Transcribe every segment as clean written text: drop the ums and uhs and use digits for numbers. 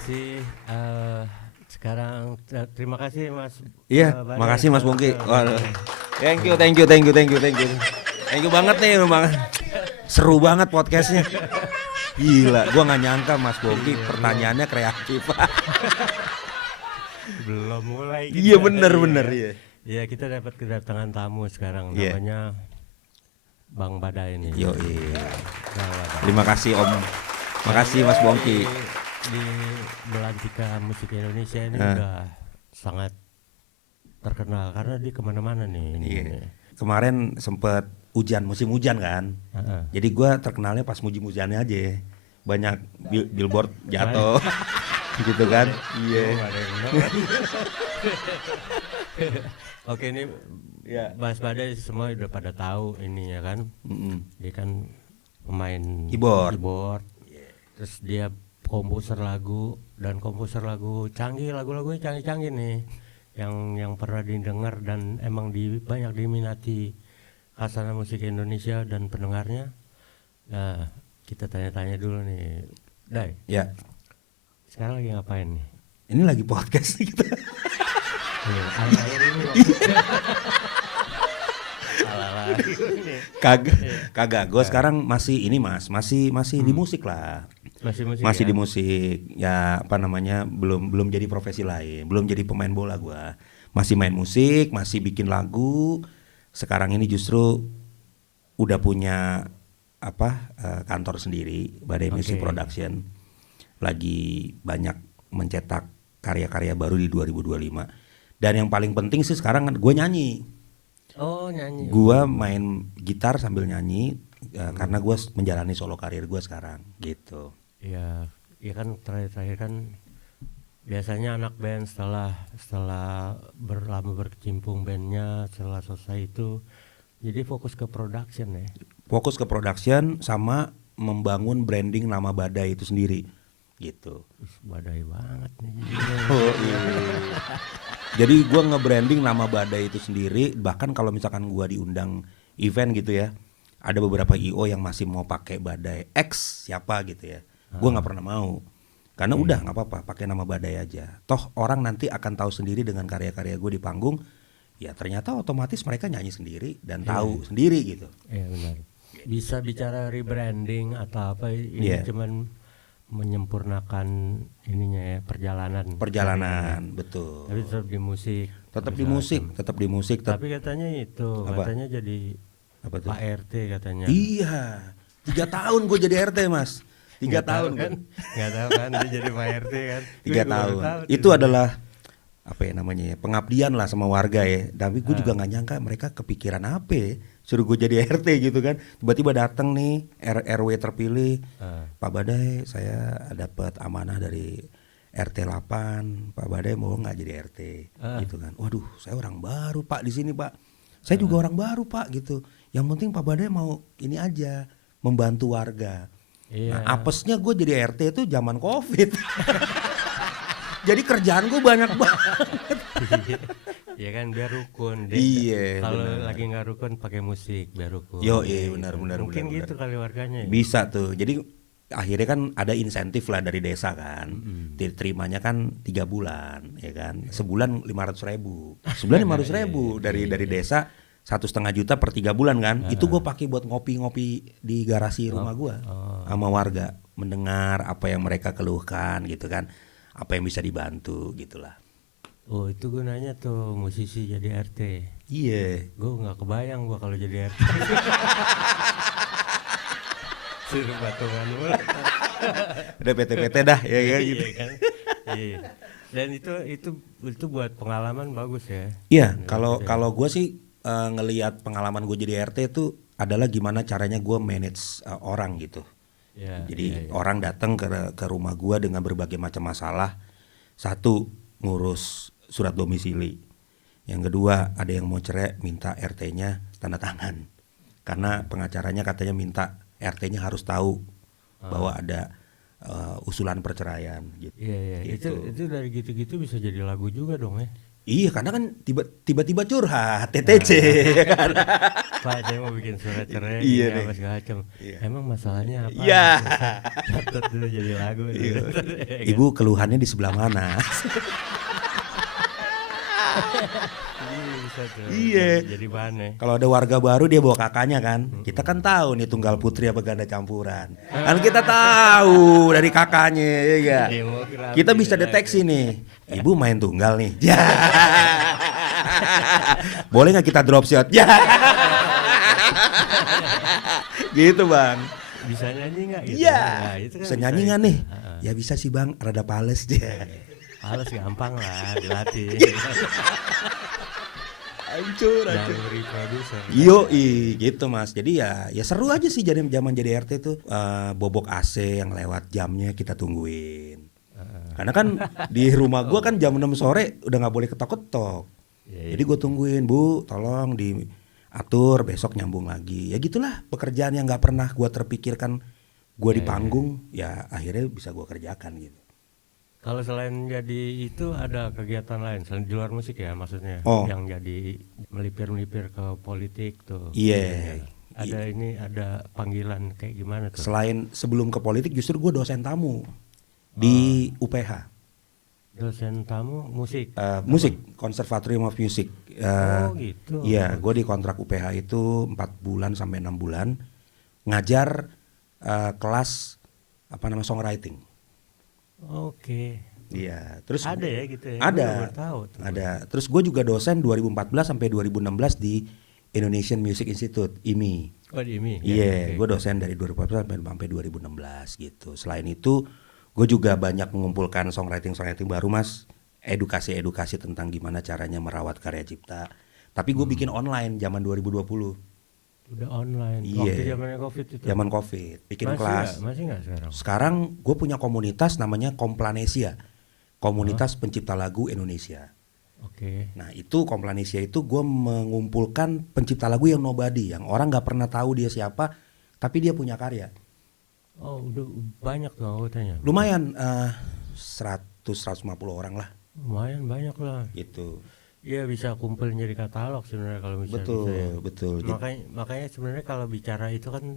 kasih. Sekarang terima kasih Mas. Iya, makasih Mas Bongki. Waduh. Thank you banget nih Bang. Seru banget podcastnya. Gila, gua nggak nyangka Mas Bongki pertanyaannya kreatif. Belum mulai. Iya bener ya. Iya, kita dapat kedatangan tamu sekarang, namanya Bang Badai ini. Yo iya. Terima kasih Om. Makasih Mas Bongki. Di belantika musik Indonesia ini udah sangat terkenal karena dia kemana-mana nih. Iya. Kemarin sempet musim hujan kan. Jadi gue terkenalnya pas musim hujannya aja. Banyak billboard jatuh, gitu kan. Iya. Oke, ini Mas Badai semua udah pada tahu ini ya kan. Dia kan pemain keyboard. Terus dia komposer lagu canggih, lagu-lagunya canggih-canggih nih yang pernah didengar dan emang banyak diminati khasana musik Indonesia dan pendengarnya. Nah, kita tanya-tanya dulu nih, Dai. Ya. Sekarang lagi ngapain nih? Ini lagi podcast nih kita. Kagak. Gue sekarang masih ini Mas, masih di musik lah. Masih di musik. Ya apa namanya, belum jadi profesi lain, belum jadi pemain bola gua. Masih main musik, masih bikin lagu. Sekarang ini justru udah punya kantor sendiri, Badai Music Production. Lagi banyak mencetak karya-karya baru di 2025. Dan yang paling penting sih sekarang gue nyanyi. Oh, nyanyi. Gua main gitar sambil nyanyi karena gue menjalani solo karir gue sekarang gitu. Iya kan terakhir kan biasanya anak band setelah lama berkecimpung bandnya, setelah selesai itu jadi fokus ke production ya. Fokus ke production sama membangun branding nama Badai itu sendiri gitu. Badai banget nih. Oh iya. Jadi gue nge-branding nama Badai itu sendiri. Bahkan kalau misalkan gue diundang event gitu ya, ada beberapa IO yang masih mau pakai Badai X siapa gitu ya. Gue nggak pernah mau, karena udah nggak apa-apa, pakai nama Badai aja. Toh orang nanti akan tahu sendiri dengan karya-karya gue di panggung. Ya ternyata otomatis mereka nyanyi sendiri dan tahu sendiri gitu. Iya benar. Bisa bicara rebranding atau apa ini cuman menyempurnakan ininya ya, perjalanan betul. Tapi tetap di musik. Tetap di musik. Tapi katanya katanya jadi Pak RT katanya. Iya, 3 tahun gue jadi RT Mas. 3 tahun kan? Nggak tahu kan dia jadi Pak RT kan. 3 tahun. Itu adalah apa ya namanya ya, pengabdian lah sama warga ya. Tapi gue juga nggak nyangka mereka kepikiran apa ya, suruh gue jadi RT gitu kan. Tiba-tiba datang nih RW terpilih, Pak Badai saya dapat amanah dari RT 8, Pak Badai mau nggak jadi RT gitu kan. Waduh, saya orang baru Pak di sini Pak. Saya juga orang baru Pak gitu. Yang penting Pak Badai mau ini aja, membantu warga. Nah apesnya gue jadi RT itu zaman COVID. Jadi kerjaan gue banyak banget. Iya kan, biar rukun. Iya. Kalau lagi nggak rukun pakai musik biar rukun. Yo iya benar. Mungkin gitu kali warganya. Bisa tuh. Jadi akhirnya kan ada insentif lah dari desa kan. Diterimanya kan 3 bulan, ya kan. Sebulan 500.000. Sebulan 500.000 dari desa. 1,5 juta per 3 bulan kan. Itu gue pakai buat ngopi-ngopi di garasi rumah gue sama warga, mendengar apa yang mereka keluhkan gitu kan, apa yang bisa dibantu gitulah. Oh itu gunanya tuh musisi jadi RT. Iya. Gue nggak kebayang gue kalau jadi RT. Suruh batungan mulu. Udah PT dah ya kan gitu. Iya kan. Iya. Dan itu buat pengalaman bagus ya. Iya, kalau gue sih ngelihat pengalaman gue jadi RT itu adalah gimana caranya gue manage orang gitu. Jadi orang datang ke rumah gue dengan berbagai macam masalah. Satu, ngurus surat domisili. Yang kedua, ada yang mau cerai, minta RT-nya tanda tangan. Karena pengacaranya katanya minta RT-nya harus tahu bahwa ada usulan perceraian gitu. Iya. Itu dari gitu-gitu bisa jadi lagu juga dong ya. Iya, karena kan tiba-tiba curhat, TTC kan. Pak, saya mau bikin surat cerai Iya ini deh. apa segala macam. Iya. Emang masalahnya apa? Iya. Catat dulu jadi lagu. Iya. Ibu keluhannya di sebelah mana? Bisa tuh. Iya. Jadi bahan ya. Kalau ada warga baru dia bawa kakaknya kan. Kita kan tahu nih tunggal putri apa ganda campuran. Kan kita tahu dari kakaknya ya gak? Demokrasi Kita bisa ya, deteksi nih. Ibu main tunggal nih. Ya. Boleh nggak kita drop shot? Ya. Gitu bang. Bisa nyanyi nggak? Gitu? Iya. Nah, itu kan Bisa nyanyi nggak itu. nih? Ya bisa sih bang. Rada pales dia. Males gampang lah dilatih. Hancur. Dari produser. Yo gitu mas. Jadi ya seru aja sih jadi zaman jadi RT tuh. Bobok AC yang lewat jamnya kita tungguin. Karena kan di rumah gua kan jam 6 sore udah nggak boleh ketok-ketok. Iya. Jadi gue tungguin, Bu tolong diatur besok nyambung lagi. Ya gitulah pekerjaan yang nggak pernah gua terpikirkan gua di panggung. Ya akhirnya bisa gua kerjakan gitu. Kalau selain jadi itu ada kegiatan lain selain di luar musik ya maksudnya yang jadi melipir ke politik tuh. Iya. Ada panggilan kayak gimana tuh? Selain sebelum ke politik justru gue dosen tamu di UPH. Dosen tamu musik. Musik, Conservatorium of Music. Gitu. Iya, gue di kontrak UPH itu 4 bulan sampai 6 bulan ngajar kelas songwriting. Oke. Iya, terus Ada ya gitu ya. Ada. Terus gue juga dosen 2014 sampai 2016 di Indonesian Music Institute, IMI. Oh di IMI. Iya, gue dosen dari 2014 sampai 2016 gitu. Selain itu, gue juga banyak mengumpulkan songwriting baru mas, edukasi tentang gimana caranya merawat karya cipta. Tapi gue bikin online zaman 2020. Udah online. Iya. Waktu zamannya COVID itu. Zaman COVID, bikin kelas. Masih nggak sekarang? Sekarang gue punya komunitas namanya Komplanesia, komunitas pencipta lagu Indonesia. Oke. Nah itu Komplanesia itu gue mengumpulkan pencipta lagu yang nobody, yang orang nggak pernah tahu dia siapa, tapi dia punya karya. Oh udah banyak tuh anggotanya. Lumayan 100-150 orang lah. Lumayan banyak lah. Gitu. Iya bisa kumpul jadi katalog sebenarnya kalau bisa. Betul. Makanya sebenarnya kalau bicara itu kan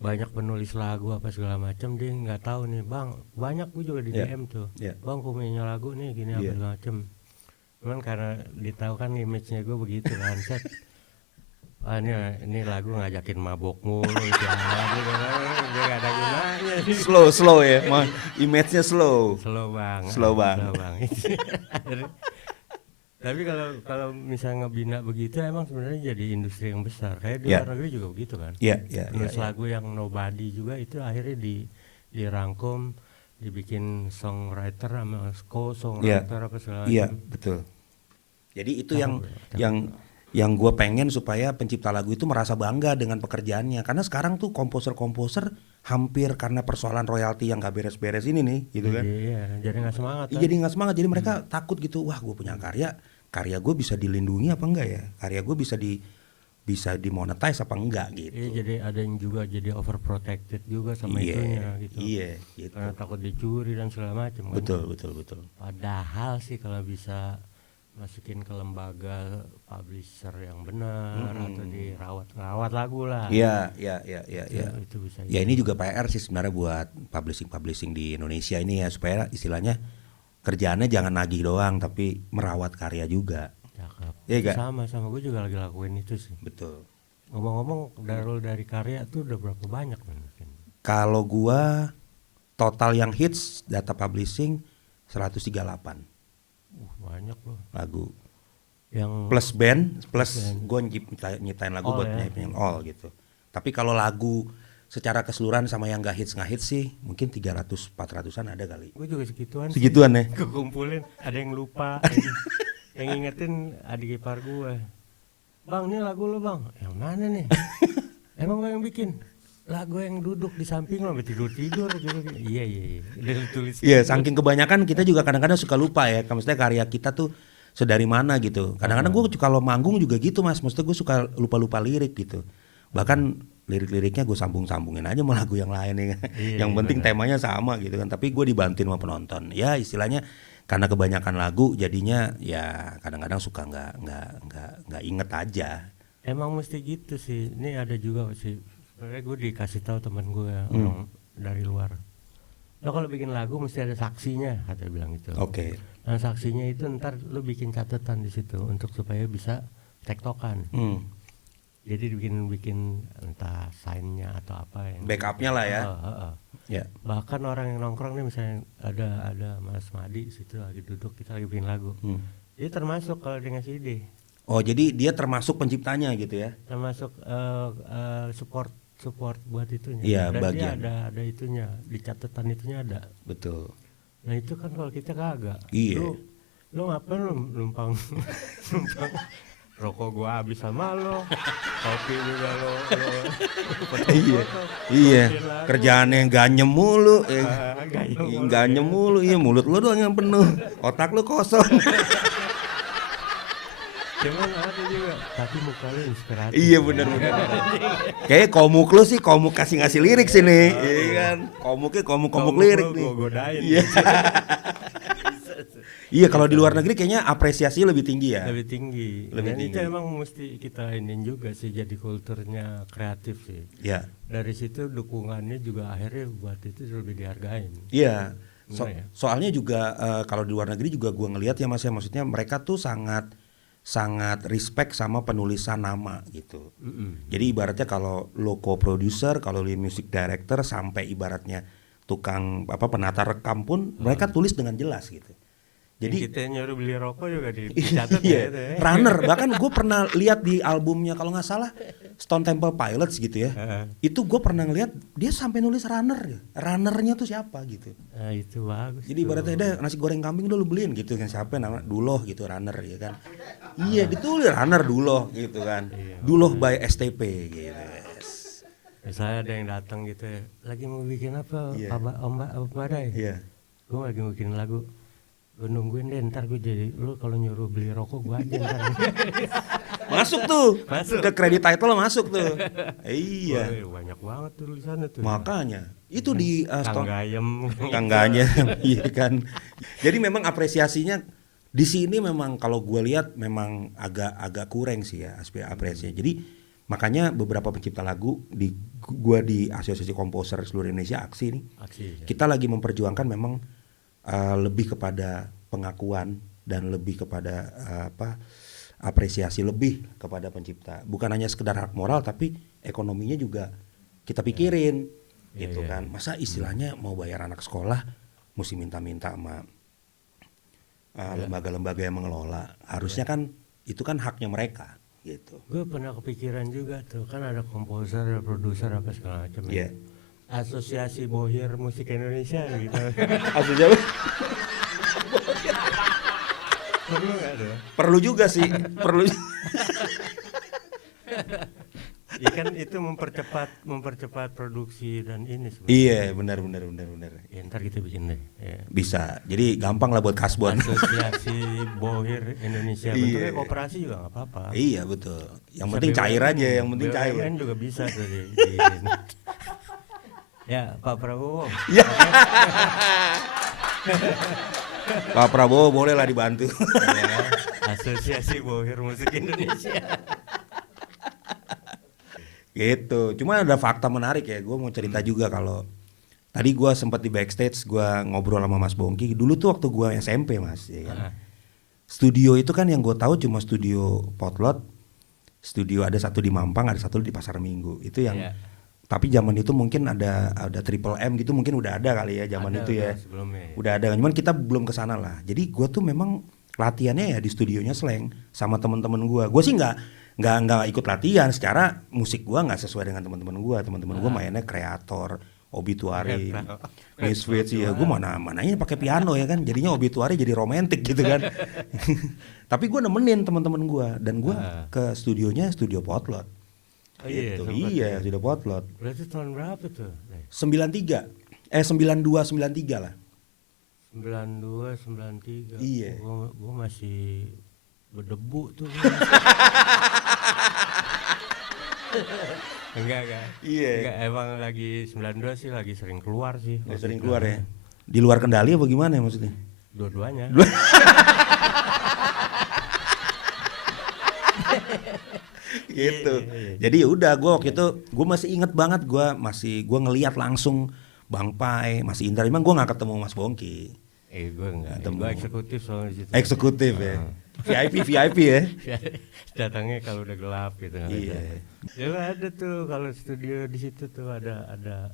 banyak penulis lagu apa segala macam dia nggak tahu nih bang. Banyak gue juga di DM tuh. Bang punya lagu nih gini apa segala macam. Cuman karena ditahu kan image-nya gue begitu kan set. Ini lagu ngajakin mabok mulu jalan gitu kan dia gak ada gunanya. Slow ya, image-nya slow bang. Tapi kalau misalnya ngebina begitu emang sebenarnya jadi industri yang besar. Kayak di luar negeri juga begitu kan. Nulis lagu yang nobody juga itu akhirnya dirangkum, dibikin songwriter sama co-songwriter apa segala macam. Iya, betul. Jadi itu yang gue pengen supaya pencipta lagu itu merasa bangga dengan pekerjaannya. Karena sekarang tuh komposer hampir karena persoalan royalti yang gak beres-beres ini nih gitu kan. Iya, jadi gak semangat. Jadi mereka takut gitu, wah gue punya karya gue bisa dilindungi apa enggak ya? Karya gue bisa dimonetize apa enggak gitu. Iya, jadi ada yang juga jadi overprotected juga sama itunya gitu. Iya, gitu. Karena takut dicuri dan segala macam kan. Betul. Padahal sih kalau bisa masukin ke lembaga publisher yang benar atau dirawat lagu lah. Iya. Itu bisa. Ya ini juga PR sih sebenarnya buat publishing di Indonesia ini ya supaya istilahnya kerjaannya jangan nagih doang tapi merawat karya juga. Cakep. Iya, sama gue juga lagi lakuin itu sih. Betul. Ngomong-ngomong dari karya tuh udah berapa banyak mungkin? Kalau gua total yang hits data publishing 138. Banyak loh lagu yang plus band gue nyitain lagu buat nyanyiin all gitu. Tapi kalau lagu secara keseluruhan sama yang gak hits sih mungkin 300-400an ada kali. Gue juga segituan ya. Gue kumpulin, ada yang lupa yang ingetin adik ipar gue, bang ini lagu lo bang, yang mana nih? Emang gue yang bikin? Lagu yang duduk di samping lo tidur gitu. Iya. Iya, saking kebanyakan kita juga kadang-kadang suka lupa ya. Maksudnya karya kita tuh sedari mana gitu. Kadang-kadang gue kalau manggung juga gitu mas. Maksudnya gue suka lupa lirik gitu. Bahkan lirik-liriknya gue sambung-sambungin aja sama lagu yang lain ya. Yang penting temanya sama gitu kan. Tapi gue dibantuin sama penonton. Ya istilahnya karena kebanyakan lagu jadinya ya kadang-kadang suka nggak inget aja. Emang mesti gitu sih. Ini ada juga sih. Sebenarnya gue dikasih tahu teman gue orang dari luar. Lo kalau bikin lagu mesti ada saksinya, kata bilang gitu. Oke. Nah saksinya itu ntar lo bikin catatan di situ untuk supaya bisa tektokan. Jadi bikin entah sign-nya atau apa yang backupnya lah ya. Ya. Bahkan orang yang nongkrong nih misalnya ada Mas Madi di situ lagi duduk, kita lagi bikin lagu. Dia termasuk kalau dia ngasih ide. Oh jadi dia termasuk penciptanya gitu ya? Termasuk support buat itunya. Iya, Dan bagian. dia ada itunya, di catatan itunya ada. Betul. Nah itu kan kalau kita kagak. Iya. Lu ngapain lu numpang rokok gua habis sama lo, kopi juga lo iya kerjaannya ganyem mulu, ganyem mulu, iya mulut lo doang yang penuh, otak lo kosong. Cuman ada juga, tapi muka lo inspiratif. Iya benar. Kayak komuk lo sih, komuk ngasih lirik sini, iya kan? Komuknya komuk lirik nih. Gua godain. Iya kalau di luar negeri kayaknya apresiasi lebih tinggi ya. Lebih tinggi. Dan itu emang mesti kita inin juga sih, jadi kulturnya kreatif sih. Iya. Dari situ dukungannya juga akhirnya buat itu lebih dihargain. Iya. Soalnya juga kalau di luar negeri juga gua ngelihat ya Mas ya, maksudnya mereka tuh sangat respect sama penulisan nama gitu. Jadi ibaratnya kalau lo co-producer, kalau lo music director, sampai ibaratnya tukang penata rekam pun mereka tulis dengan jelas gitu. Jadi kita nyuruh beli rokok juga dicatat ya. Runner, bahkan gue pernah lihat di albumnya kalau nggak salah Stone Temple Pilots gitu ya. Itu gue pernah ngeliat dia sampai nulis runnernya tuh siapa gitu. Nah itu bagus. Jadi ibaratnya ada nasi goreng kambing dulu beliin gitu kan, siapa nama Duloh gitu, runner ya kan. Iya ditulis runner Duloh gitu kan. Duloh by STP gitu. Misalnya ada yang datang gitu ya, lagi mau bikin apa Om Badai? Iya. Gue lagi mau bikin lagu. Gue nungguin deh, ntar gue jadi lu kalau nyuruh beli rokok gue aja ntar. Masuk ke credit title masuk tuh. Iya. Banyak banget tulisannya tuh. Makanya itu di Kanggayem iya kan. Jadi memang apresiasinya di sini memang kalau gue lihat memang agak kurang sih ya apresiasinya. Jadi makanya beberapa pencipta lagu gue di Asosiasi Komposer Seluruh Indonesia Aksi nih. Kita lagi memperjuangkan memang lebih kepada pengakuan dan lebih kepada apresiasi lebih kepada pencipta, bukan hanya sekedar hak moral tapi ekonominya juga kita pikirin gitu kan. Masa istilahnya mau bayar anak sekolah mesti minta-minta sama lembaga-lembaga yang mengelola, harusnya kan itu kan haknya mereka gitu. Gue pernah kepikiran juga tuh, kan ada komposer, ada produser apa segala macam. Asosiasi Bohir Musik Indonesia gitu. Asosiasi perlu nggak tuh? Perlu juga sih, perlu. Ya kan itu mempercepat produksi dan ini sebenarnya. Iya benar. Ya, ntar kita bikin deh. Ya. Bisa, jadi gampang lah buat kasbon. Asosiasi Bohir Indonesia, bentuknya koperasi juga nggak apa-apa. Iya betul. Yang penting cair aja, yang penting cair. BUMN juga bisa tuh di Ya Pak Prabowo. Ya. Pak Prabowo boleh lah dibantu. Asosiasi Bohir Musik Indonesia. Gitu. Cuma ada fakta menarik ya. Gue mau cerita juga kalau tadi gue sempat di backstage, gue ngobrol sama Mas Bongki. Dulu tuh waktu gue SMP Mas. Ya kan? Studio itu kan yang gue tahu cuma studio Potlot. Studio ada satu di Mampang, ada satu di Pasar Minggu. Itu yang. Tapi zaman itu mungkin ada Triple M gitu, mungkin udah ada kali ya zaman itu ya. Udah ada, cuman kita belum kesana lah. Jadi gue tuh memang latihannya ya di studionya Slang sama teman-teman gue. Gue sih nggak ikut latihan, secara musik gue nggak sesuai dengan teman-teman gue. Teman-teman gue mainnya Kreator, Obituary, Misfits ya. Gue mananya pakai piano ya kan. Jadinya Obituary jadi romantis gitu kan. Tapi gue nemenin teman-teman gue dan gue ke studionya Studio Potlot. Oh gitu. Iya, sudah Potlot. Berarti tahun berapa tuh? 92 93 lah. 92 93. Iya. Gua masih berdebu tuh. Enggak. Iya. Enggak, emang lagi 92 sih lagi sering keluar sih. Sering keluar ya. Di luar kendali apa gimana ya maksudnya? Dua-duanya. Gitu. Jadi ya udah gue waktu itu gue masih inget banget gue ngelihat langsung Bang Pai, Mas Indra. Emang gue nggak ketemu Mas Bongki. Gue enggak. Gue eksekutif soalnya situ. Eksekutif ya. VIP ya. Datangnya kalau udah gelap gitu. Iya. Ya ada tuh kalau studio di situ tuh ada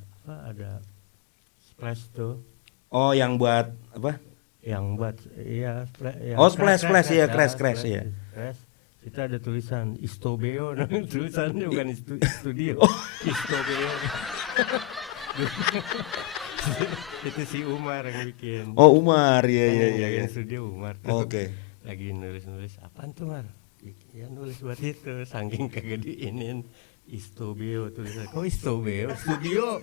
splash tuh. Oh yang buat apa? Yang buat iya splash ya, crash ya. Itu ada tulisan Istobeo, tulisannya bukan studio. Istobeo. Itu si Umar yang bikin. Oh Umar, iya. Yang studio Umar. Oke. Lagi nulis apaan tuh Mar? Ya nulis buat itu, saking kagak diinin Istobeo tulisan. Kok Istobeo? Studio.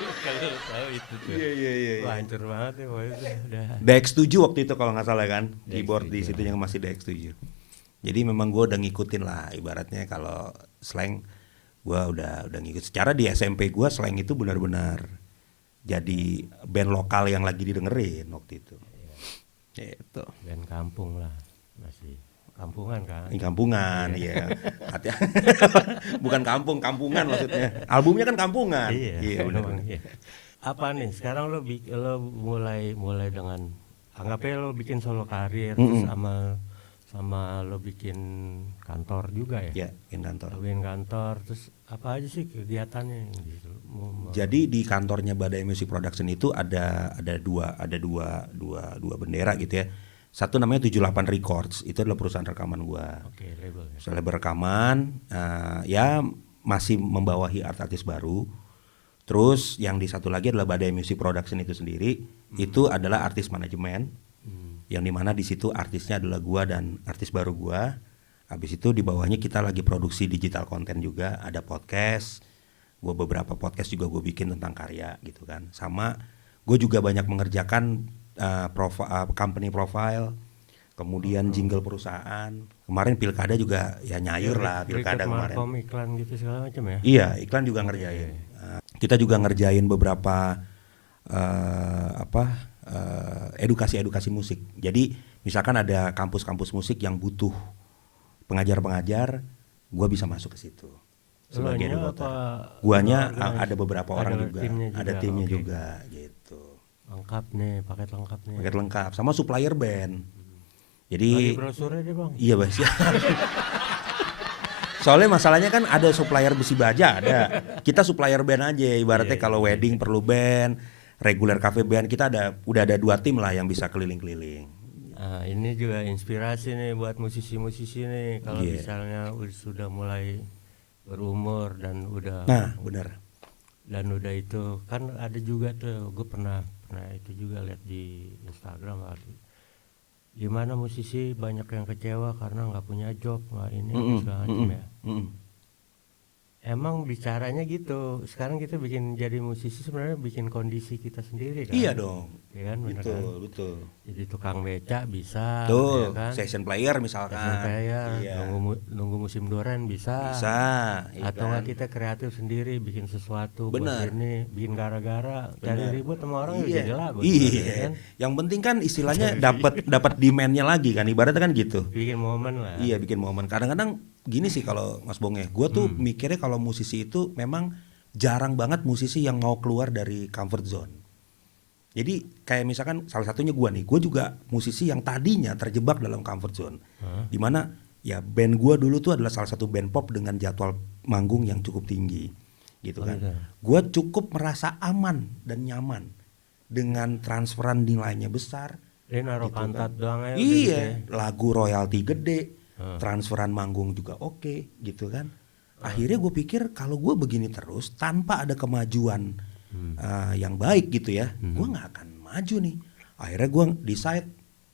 Kalau tahu itu tuh. Iya. Wah, hancur banget ya pokoknya udah. DX7 waktu itu kalau nggak salah kan. DX7. Keyboard di situ yang masih DX7. Jadi memang gue udah ngikutin lah ibaratnya kalau slang gue udah ngikut. Secara di SMP gue slang itu benar-benar jadi band lokal yang lagi didengerin waktu itu. Gitu. Band kampung lah, masih kampungan kan? Kampungan, iya. Bukan kampungan maksudnya. Albumnya kan kampungan. Iya benar. Iya. Apa nih? Sekarang lo mulai dengan anggapnya lo bikin solo karir terus sama lo bikin kantor juga ya? Iya, bikin kantor. Bikin kantor, terus apa aja sih kegiatannya gitu? Jadi di kantornya Badai Music Production itu ada dua bendera gitu ya. Satu namanya 78 Records, itu adalah perusahaan rekaman gua. Oke, label. Label rekaman, ya masih membawahi artis baru. Terus yang di satu lagi adalah Badai Music Production itu sendiri, itu adalah artis manajemen. Yang dimana di situ artisnya adalah gua dan artis baru gua. Habis itu di bawahnya kita lagi produksi digital konten juga, ada podcast. Gua beberapa podcast juga gue bikin tentang karya gitu kan. Sama gue juga banyak mengerjakan company profile, kemudian jingle perusahaan. Kemarin pilkada juga ya nyayur lah pilkada kemarin. Iklan gitu segala macam ya. Iya, iklan juga ngerjain. Kita juga ngerjain beberapa edukasi musik. Jadi misalkan ada kampus-kampus musik yang butuh pengajar-pengajar, gua bisa masuk ke situ sebagai educator. Guanya ada beberapa orang juga, ada timnya juga gitu. Lengkap nih, paket lengkap sama supplier band. Jadi bagi brosurnya deh Bang. Iya Bang. Soalnya masalahnya kan ada supplier besi baja ada. Kita supplier band aja ibaratnya kalau wedding perlu band, regular cafe band kita udah ada 2 tim lah yang bisa keliling-keliling. Ini juga inspirasi nih buat musisi-musisi nih kalau misalnya sudah mulai berumur dan udah. Nah, benar. Dan udah itu kan ada juga tuh gue pernah itu juga lihat di Instagram gimana musisi banyak yang kecewa karena nggak punya job nggak ini segala macam ya. Emang bicaranya gitu. Sekarang kita jadi musisi sebenarnya bikin kondisi kita sendiri kan. Iya dong. Iya kan, betul. Jadi tukang beca bisa, tuh, ya kan? Session player misalkan. Iya. Nunggu musim duren bisa. Atau nggak kita kreatif sendiri bikin sesuatu. Bener. Buat ini, bikin gara-gara, cari ribut sama orang jadi lagu. Iya. Kan? Yang penting kan istilahnya dapat demand-nya lagi kan, ibaratnya kan gitu. Bikin momen lah. Iya, bikin momen. Kadang-kadang gini sih kalau Mas Bonge, gue tuh mikirnya kalau musisi itu memang jarang banget musisi yang mau keluar dari comfort zone. Jadi kayak misalkan salah satunya gue juga musisi yang tadinya terjebak dalam comfort zone. Dimana ya band gue dulu tuh adalah salah satu band pop dengan jadwal manggung yang cukup tinggi gitu kan. Gue cukup merasa aman dan nyaman dengan transferan nilainya besar. Dia naruh gitu pantat kan. doang ya. Iya, lagu royalti gede, transferan manggung juga oke gitu kan. Akhirnya gue pikir kalau gue begini terus tanpa ada kemajuan yang baik gitu ya, gue nggak akan maju nih. Akhirnya gue decide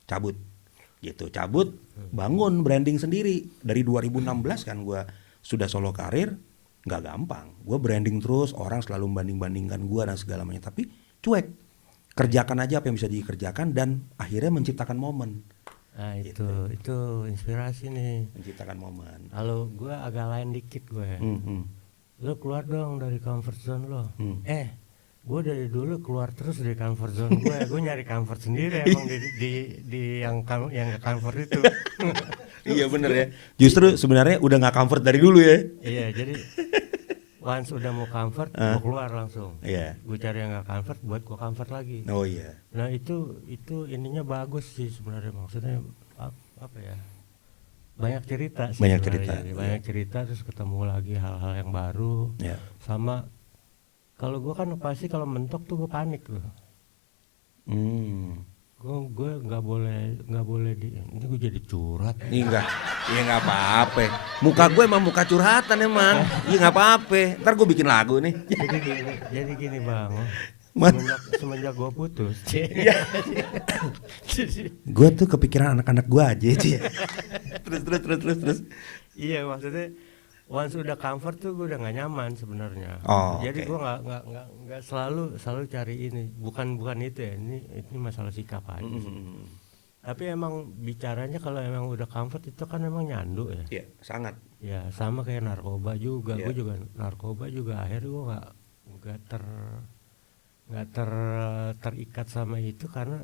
cabut, bangun branding sendiri. Dari 2016 kan gue sudah solo karir, nggak gampang. Gue branding terus, orang selalu membanding-bandingkan gue dan segala macam. Tapi cuek, kerjakan aja apa yang bisa dikerjakan dan akhirnya menciptakan momen. Nah itu inspirasi nih. Menciptakan momen. Kalau gue agak lain dikit gue. Lo keluar dong dari comfort zone lo. gue dari dulu keluar terus dari comfort zone gue nyari comfort sendiri emang di yang comfort itu. Iya bener ya. Justru sebenarnya udah nggak comfort dari dulu ya. Iya, jadi once udah mau comfort, gue keluar langsung. Iya. Gue cari yang nggak comfort, buat gue comfort lagi. Oh iya. Nah itu ininya bagus sih sebenarnya, maksudnya apa ya? Banyak cerita sih. Banyak cerita. Banyak cerita terus ketemu lagi hal-hal yang baru. Iya. Sama kalau gue kan pasti kalau mentok tuh gue panik loh. Gue nggak boleh ini gue jadi curhat. Iya nggak apa-apa. Muka gue emang muka curhatan emang. Iya nggak apa-apa. Ntar gue bikin lagu nih. Jadi gini bang, semenjak gue putus. Gue tuh kepikiran anak-anak gue aja sih. Terus. Iya maksudnya. Once udah comfort tuh gue udah nggak nyaman sebenarnya. Jadi gue nggak selalu cari ini. Bukan itu ya. Ini masalah sikap aja. Tapi emang bicaranya kalau emang udah comfort itu kan emang nyandu ya. Iya sangat. Ya sama kayak narkoba juga. Gue juga narkoba juga akhirnya gue nggak terikat sama itu karena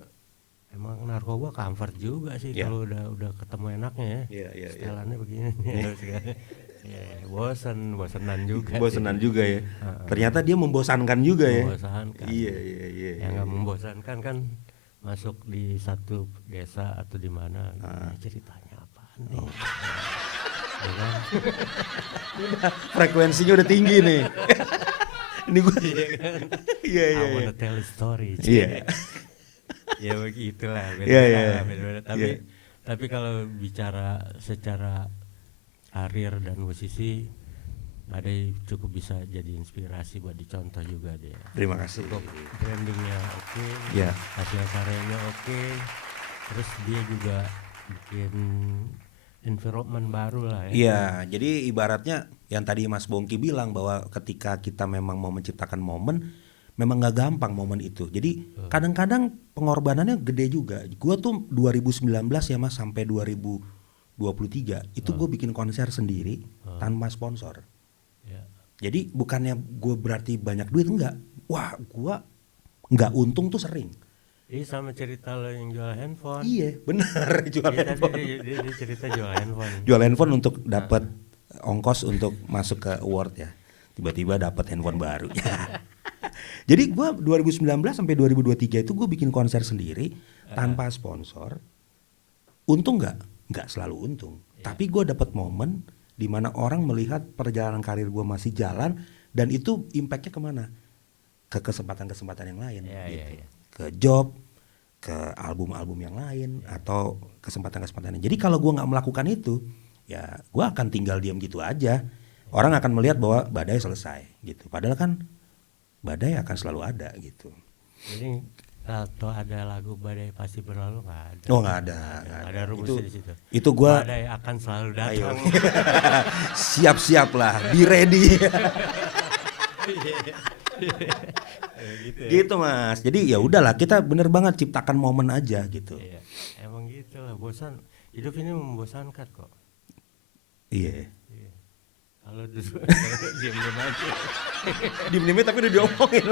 emang narkoba comfort juga sih kalau udah ketemu enaknya ya. Setelannya begini. Bosanan juga ya. Ternyata dia membosankan juga ya. Membosankan. Iya. Yang nggak membosankan kan masuk di satu desa atau di mana ceritanya apaan nih? Frekuensinya udah tinggi nih. Ini gue. Iya. I wanna tell a story. Iya. Ya begitulah. Iya. Tapi kalau bicara secara karir dan musisi, Badai cukup bisa jadi inspirasi buat dicontoh juga dia. Terima kasih. Cukup brandingnya oke, hasil karyanya oke, terus dia juga bikin environment baru lah ya. Iya, jadi ibaratnya yang tadi Mas Bongki bilang bahwa ketika kita memang mau menciptakan momen, memang nggak gampang momen itu. Jadi kadang-kadang pengorbanannya gede juga. Gua tuh 2019 ya Mas sampai 2023 itu gue bikin konser sendiri tanpa sponsor. Jadi bukannya gue berarti banyak duit, enggak. Wah gue nggak untung tuh sering. Ini sama cerita lo yang jual handphone. Iya benar, jual handphone. Dia cerita jual handphone. Jual handphone untuk dapat ongkos untuk masuk ke award ya. Tiba-tiba dapat handphone baru. Jadi gue 2019 sampai 2023 itu gue bikin konser sendiri tanpa sponsor. Untung nggak selalu untung, tapi gue dapat momen di mana orang melihat perjalanan karir gue masih jalan dan itu impactnya kemana? Ke kesempatan-kesempatan yang lain, ke job, ke album-album yang lain atau kesempatan-kesempatan. Jadi kalau gue nggak melakukan itu, ya gue akan tinggal diam gitu aja. Orang akan melihat bahwa Badai selesai gitu. Padahal kan Badai akan selalu ada gitu. Jadi atau ada lagu Badai Pasti Berlalu nggak ada? Oh nggak ada. Ada rumusnya di situ. Itu gua Badai akan selalu datang. Siap-siap lah, be ready. Gitu Mas. Jadi ya udahlah kita bener banget ciptakan momen aja gitu. Iya, emang gitu lah. Bosan. Hidup ini membosankan kok. Iya. Kalau diam-diam aja. Diam-diamnya tapi udah diomongin.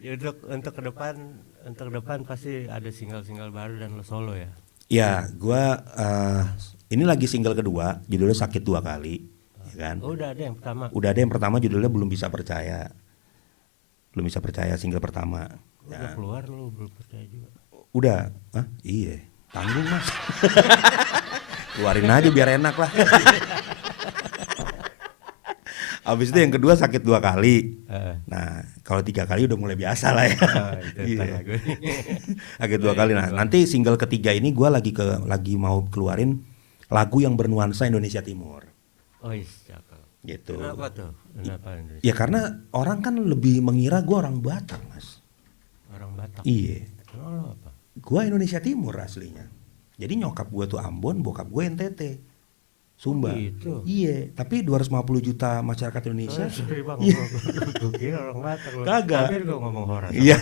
Ya untuk ke depan pasti ada single baru dan lo solo ya. Ya, gua ini lagi single kedua, judulnya Sakit Dua Kali, ya kan? Oh, udah ada yang pertama. Udah ada yang pertama judulnya Belum Bisa Percaya. Belum Bisa Percaya single pertama. Udah keluar lo belum percaya juga. Udah, iya, tanggung Mas. Keluarin aja biar enak lah. Abis itu yang kedua Sakit Dua Kali. Nah kalau 3 kali udah mulai biasa lah ya. Sakit 2 kali. Nah nanti single ketiga ini gue lagi mau keluarin lagu yang bernuansa Indonesia Timur. Oh iya cakep. Gitu. Kenapa tuh? Kenapa Indonesia? Ya karena orang kan lebih mengira gue orang Batak Mas. Orang Batak? Iya. Kenapa apa? Gue Indonesia Timur aslinya. Jadi nyokap gue tuh Ambon, bokap gue NTT. Sumba. Gitu. Iya, tapi 250 juta masyarakat Indonesia. Sorry bang, gue kira orang Batak. Kagak. Tapi gue ngomong horas. Iya.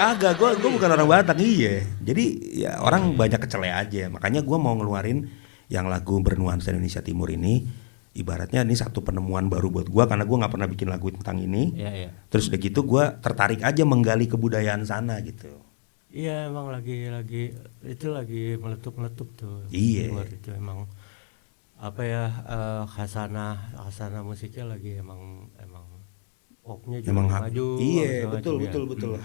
Kagak, gue bukan orang Batak, iya. Jadi ya orang banyak kecele aja. Makanya gue mau ngeluarin yang lagu bernuansa Indonesia Timur ini ibaratnya ini satu penemuan baru buat gue karena gue nggak pernah bikin lagu tentang ini. Iya. Terus udah gitu gue tertarik aja menggali kebudayaan sana gitu. Iya, emang lagi meletup tuh. Iya. Itu emang apa ya, khasanah musiknya lagi emang popnya juga emang maju. Iya, betul.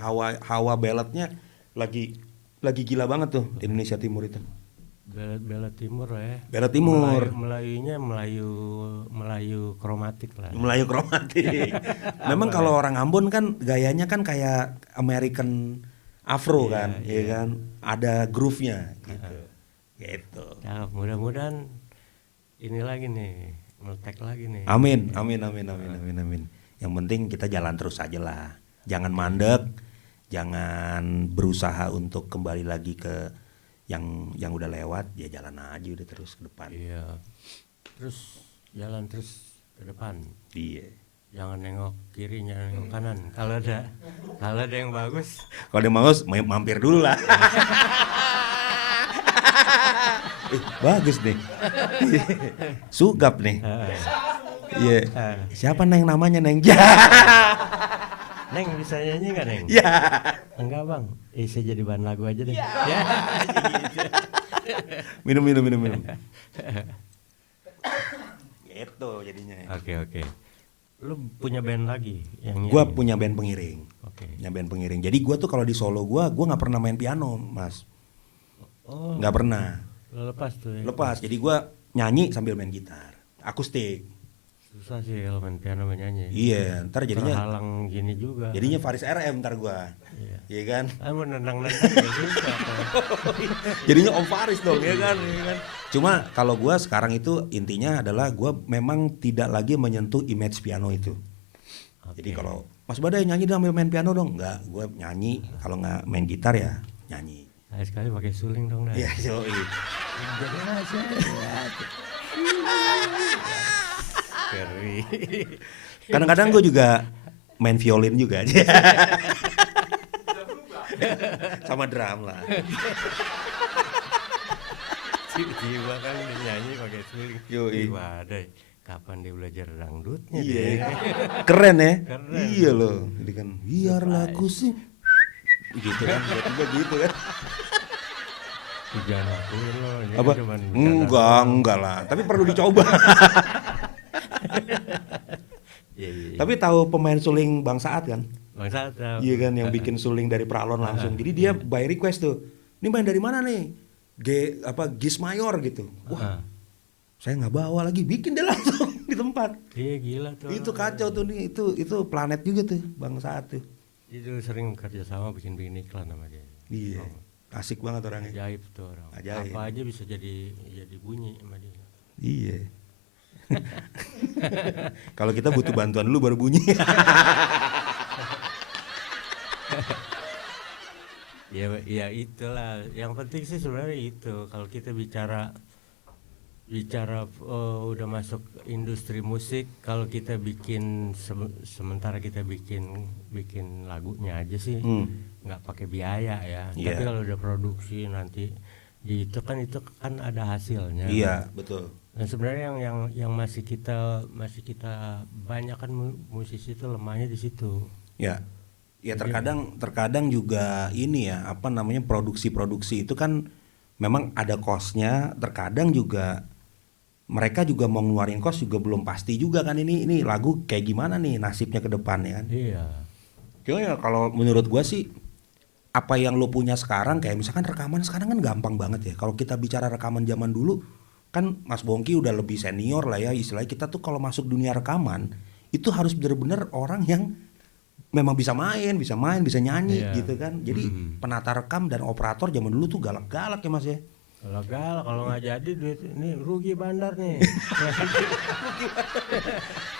Hawa balladnya lagi gila banget tuh di Indonesia Timur itu. Ballad Timur ya. Ballad Timur. Melayunya Melayu kromatik lah. Melayu kromatik. Memang kalau orang Ambon kan gayanya kan kayak American Afro kan, ya kan. Ada groove-nya gitu. Gitu. Ya, mudah-mudahan ini lagi nih, meletek lagi nih. Amin. Yang penting kita jalan terus aja lah. Jangan mandek, jangan berusaha untuk kembali lagi ke yang udah lewat, ya jalan aja udah terus ke depan. Iya. Terus jalan terus ke depan. Iya. Jangan nengok kiri, jangan nengok kanan. Kalau ada yang bagus. Kalau ada yang bagus, mampir dulu lah. Bagus nih. Sugap nih. Iya. Siapa Neng namanya Neng? Neng bisa nyanyi nggak Neng? Ya. Enggak bang, saya jadi bahan lagu aja deh. Ya. Minum. Gitu jadinya. Oke. Lu punya band lagi yang nyanyi? Gua punya band pengiring. Oke. Punya band pengiring. Jadi gua tuh kalau di Solo gua nggak pernah main piano, Mas. Oh. Nggak pernah. Lepas tuh ya. Lepas. Jadi gua nyanyi sambil main gitar, akustik. Susah sih kalau main piano menyanyi. Iya, ntar jadinya terhalang gini juga. Jadinya Faris RM ntar gua. Iya kan? Mau nendang ya susah. Jadinya Om Faris dong, ya kan? Cuma kalau gua sekarang itu intinya adalah gua memang tidak lagi menyentuh image piano itu. Okay. Jadi kalau Mas Badai nyanyi dong, main piano dong. Enggak, gua nyanyi. Kalau nggak main gitar ya nyanyi. Sekali pakai suling dong dah. Iya, yoi. Jadi aja. Kadang-kadang gue juga main violin juga aja. Sama drum lah. Jiwa kan nyanyi pakai suling. Yoi. Badai. Kapan dia belajar dangdutnya? Iya. Keren ya? Keren. Iya loh. Jadi kan biarlah aku sih. Gitu kan, tiba-tiba gitu kan. Jangan lakuin lo. Apa? Enggak lah. Tapi perlu dicoba. Iya. Tapi tahu pemain suling Bang Saat kan? Bang Saat. Iya kan, yang bikin suling dari Pralon langsung. Jadi dia by request tuh. Ini main dari mana nih? Gis mayor gitu. Wah. Saya nggak bawa lagi, bikin dia langsung di tempat. Iya gila tuh. Itu kacau tuh nih, itu planet juga tuh Bang Saat tuh. Itu sering kerja sama bikin iklan sama dia. Iya. Asik banget orangnya. Ajaib tuh orang. Ajaib. Apa aja bisa jadi bunyi sama dia. Iya. Kalau kita butuh bantuan lu baru bunyi. Ya itulah. Yang penting sih sebenarnya itu. Kalau kita bicara udah masuk industri musik, kalau kita bikin sementara kita bikin lagunya aja sih nggak pakai biaya ya. Yeah. Tapi kalau udah produksi nanti itu kan ada hasilnya. Iya, betul. Dan sebenarnya yang masih kita banyak kan musisi itu lemahnya di situ. Ya. Ya terkadang juga ini ya, apa namanya, produksi itu kan memang ada cost-nya, terkadang juga mereka juga mau ngeluarin cost juga belum pasti juga kan, ini lagu kayak gimana nih nasibnya ke depan ya kan. Iya. Cuma ya kalau menurut gua sih apa yang lo punya sekarang, kayak misalkan rekaman sekarang kan gampang banget ya. Kalau kita bicara rekaman zaman dulu kan Mas Bongki udah lebih senior lah ya, istilahnya kita tuh kalau masuk dunia rekaman itu harus benar-benar orang yang memang bisa nyanyi gitu kan. Jadi penata rekam dan operator zaman dulu tuh galak-galak ya Mas ya. Kalau nggak jadi duit ini rugi bandar nih.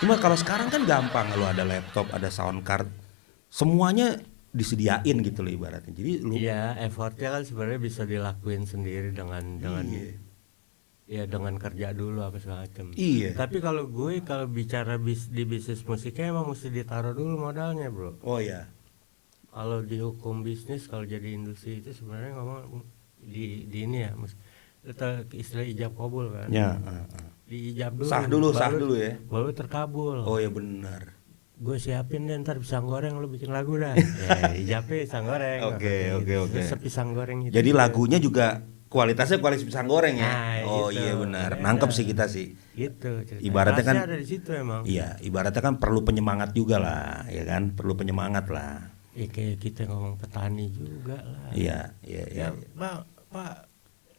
Cuma kalau sekarang kan gampang, lo ada laptop, ada sound card, semuanya disediain gitu loh ibaratnya. Jadi lu effortnya kan sebenarnya bisa dilakuin sendiri dengan dengan kerja dulu apa segala macam. Iya. Tapi kalau bicara di bisnis musiknya emang mesti ditaruh dulu modalnya, bro. Oh iya. Kalau di hukum bisnis, kalau jadi industri itu sebenarnya ngomong di ini ya, istilah ijab kabul kan. Ya. diijab dulu. Sah dulu ya. Baru terkabul. Oh ya benar. Gue siapin deh ntar pisang goreng lu bikin lagu dah. Ya, ijabnya pisang goreng. Oke. Terus pisang goreng itu. Jadi lagunya juga kualitasnya kualitas pisang goreng ya. Nah, oh gitu. iya benar. Nangkep sih kita sih. Gitu. Ibaratnya kan ada di situ emang. Iya, ibaratnya kan perlu penyemangat juga lah, ya kan? Perlu penyemangat lah. Ya kayak kita ngomong petani juga lah. Iya. Ya, Pak,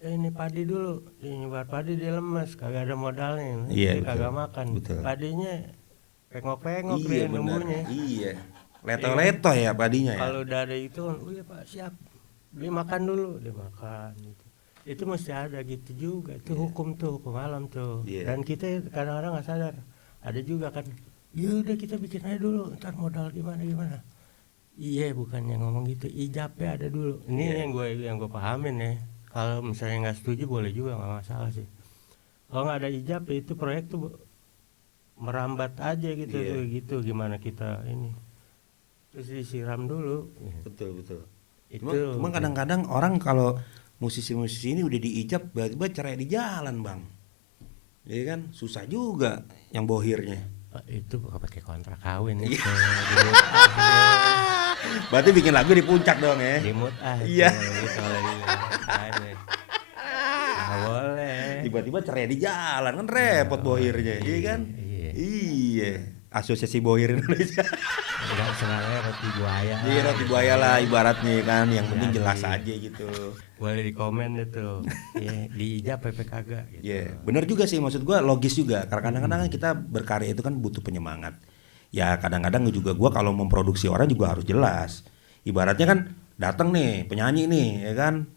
ini padi dulu, nyebar padi dia lemes, kagak ada modalnya, dia kagak makan. Betul. Padinya pengok-pengok iya, dia nunggunya. Iya. Leto-leto ya padinya ya. Kalau udah ada itu, oh iya Pak siap, dia makan dulu, dia makan. Gitu. Itu mesti ada gitu juga, itu hukum alam tuh. Dan kita kadang-kadang nggak sadar, ada juga kan, ya udah kita bikin aja dulu, ntar modal gimana. Iya bukannya ngomong gitu, ijabnya ada dulu. Ini yang gue pahamin ya. Kalau misalnya nggak setuju boleh juga, nggak masalah sih. Kalau nggak ada ijab itu proyek tuh merambat aja gitu, gitu gimana kita ini. Terus disiram dulu. Betul. Itu. Cuma kadang-kadang orang kalau musisi-musisi ini udah diijab tiba-tiba cerai di jalan bang. Jadi kan susah juga yang bohirnya. Itu bukan pakai kontrak kawin itu. Berarti bikin lagu di puncak dong ya. Di mood Iya. Boleh. Tiba-tiba cerai di jalan kan repot bohirnya, iya kan? Iya. Asosiasi Bohir Indonesia. Enggak sebenarnya roti buaya. Iya roti buaya lah ibaratnya kan, yang penting jelas aja gitu. Boleh di komen itu. Iya, diijab PP kagak gitu. Iya, benar juga sih, maksud gua logis juga. Karena kadang-kadang kita berkarya itu kan butuh penyemangat. Ya kadang-kadang juga gua kalau memproduksi orang juga harus jelas. Ibaratnya kan datang nih penyanyi nih, ya kan,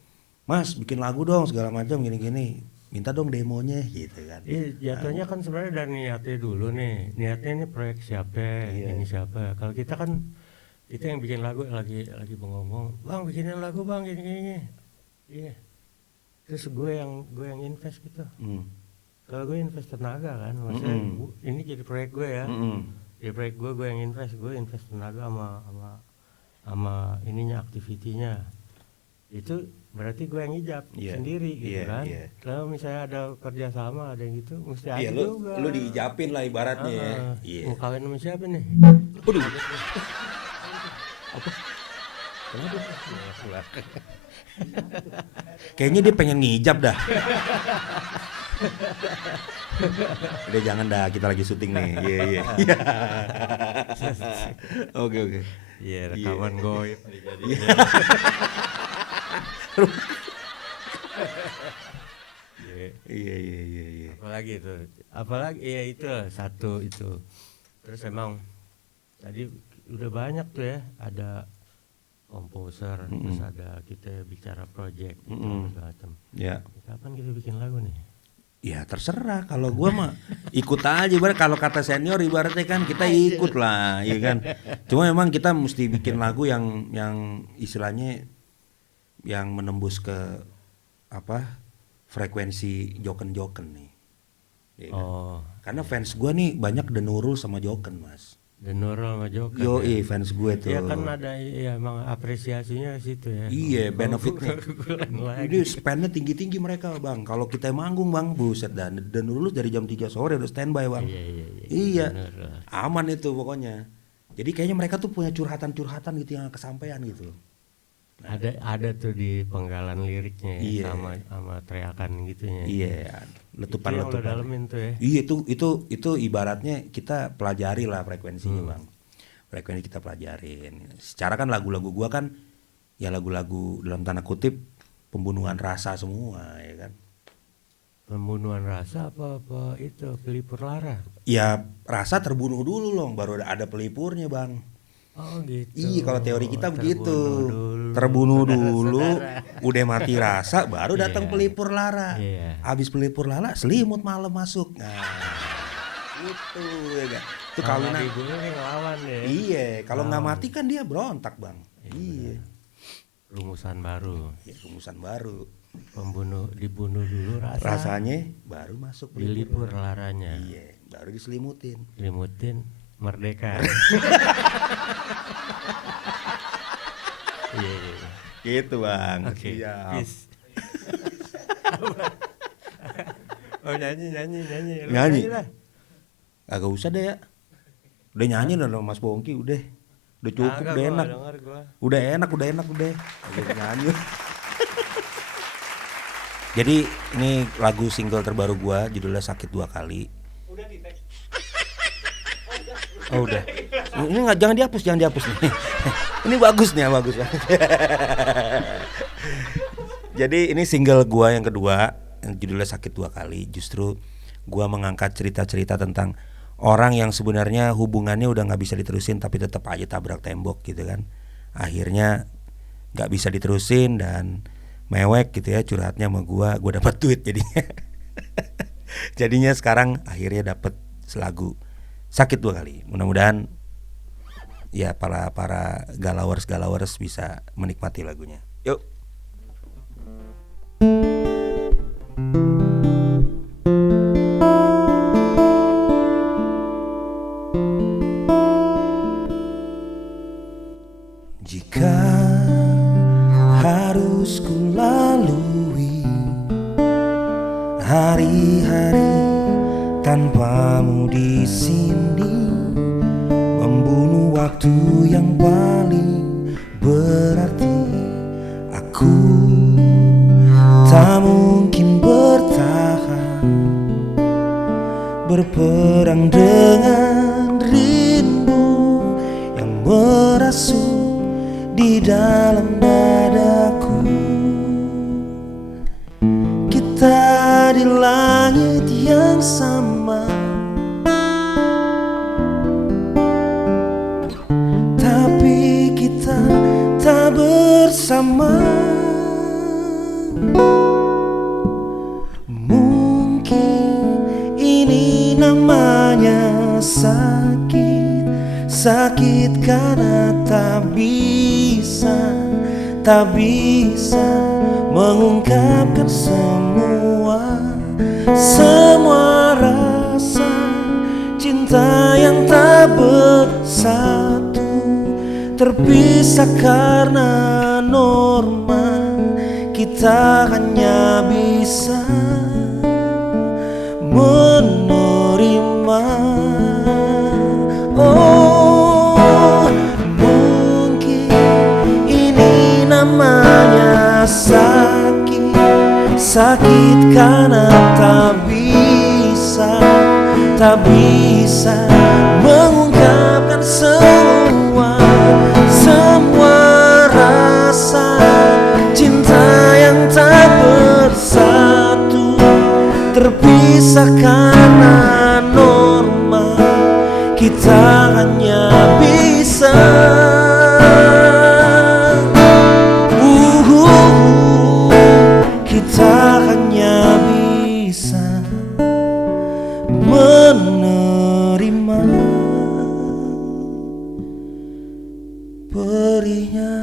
Mas bikin lagu dong segala macam gini-gini, minta dong demonya gitu kan. Iya jatuhnya kan sebenarnya dari niatnya dulu nih, niatnya ini proyek siapa, ini siapa. Kalau kita kan kita yang bikin lagu lagi ngomong, bang bikinin lagu bang gini. Iya. Terus gue yang invest gitu. Kalau gue invest tenaga kan, maksudnya ini jadi proyek gue ya. Di proyek gue yang invest tenaga sama ininya aktivitinya. Itu berarti gue yang ijab sendiri gitu kan. Kalau misalnya ada kerjasama ada yang gitu mesti ada juga. Lu diijabin lah ibaratnya. Mau kawin sama siapa nih? Waduh. Apa? Kenapa? Kayaknya dia pengen ngijab dah. Udah jangan dah, kita lagi syuting nih. Iya. Oke. Iya, rekaman goib jadi. Iya. Apalagi ya itu satu itu. Terus emang tadi udah banyak tuh ya, ada komposer, terus ada kita bicara project segala macam. Ya. Kapan kita bikin lagu nih? Ya terserah, kalau gua mah ikut aja, ibarat kalau kata senior ibaratnya kan kita ikut lah, ya kan. Cuma memang kita mesti bikin lagu yang istilahnya yang menembus ke apa frekuensi joken nih. Ya kan? Karena fans gua nih banyak The Nurul sama Joken, Mas. The Nurul sama Joken. Fans gue tuh. Ya kan ada emang apresiasinya situ ya. Iya, benefitnya. Ini spendnya tinggi-tinggi mereka, Bang. Kalau kita manggung, Bang, buset dan Nurul dari jam 3 sore udah standby, Bang. Iya. Aman itu pokoknya. Jadi kayaknya mereka tuh punya curhatan-curhatan gitu yang kesampaian gitu. Ada tuh di penggalan liriknya sama teriakan gitunya. Iya, letupan-letupan. Itu yang dalemin tuh ya. Iya, itu ibaratnya kita pelajari lah frekuensinya, Bang. Frekuensi kita pelajarin. Secara kan lagu-lagu gua kan ya lagu-lagu dalam tanda kutip pembunuhan rasa semua, ya kan. Pembunuhan rasa apa itu pelipur lara? Ya, rasa terbunuh dulu loh, baru ada pelipurnya, Bang. Oh gitu. Iya, kalau teori kita begitu. Terbunuh dulu, udah mati rasa, baru datang pelipur lara. Habis pelipur lara, selimut malam masuk. Nah, itu ya kan. Itu kawinan. Ngelawan ya. Iya, kalau nggak mati kan dia berontak, Bang. Iya. Rumusan baru. Ya, rumusan baru. Pembunuh dibunuh dulu rasanya, baru masuk pelipur laranya. Iya, baru diselimutin. Merdeka. Iya. Gitu, Bang. Oke. Siap. Peace. Oh nyanyi. Lu Nyanyi lah. Agak usah deh ya. Udah nyanyi lah Mas Bongki, udah cukup, udah enak. Udah enak udah. Nyanyi. Jadi ini lagu single terbaru gua, judulnya Sakit Dua Kali. Udah di tag. Oh udah. Ini nggak, jangan dihapus nih. Ini bagus. Jadi ini single gua yang kedua, yang judulnya Sakit Dua Kali. Justru gua mengangkat cerita-cerita tentang orang yang sebenarnya hubungannya udah nggak bisa diterusin tapi tetap aja tabrak tembok gitu kan. Akhirnya nggak bisa diterusin dan mewek gitu ya, curhatnya sama gua dapat duit jadinya. Jadinya sekarang akhirnya dapat selagu Sakit Dua Kali. Mudah-mudahan ya para galawers bisa menikmati lagunya. Yuk. Jika harus ku lalui hari-hari tanpamu di sini, membunuh waktu yang paling berarti. Aku tak mungkin bertahan, berperang dengan rindu yang merasuk di dalam dadaku. Kita di langit yang sama, tapi kita tak bersama. Mungkin ini namanya sakit karena tak bisa mengungkapkan semua rasa cinta yang tak bersatu, terpisah karena norma. Kita hanya bisa menerima. Oh, mungkin ini namanya sakit karena tak bisa mengungkapkan semua rasa cinta yang tak bersatu, terpisah karena norma. Kita hanya bisa kita hanya bisa menerima perihnya.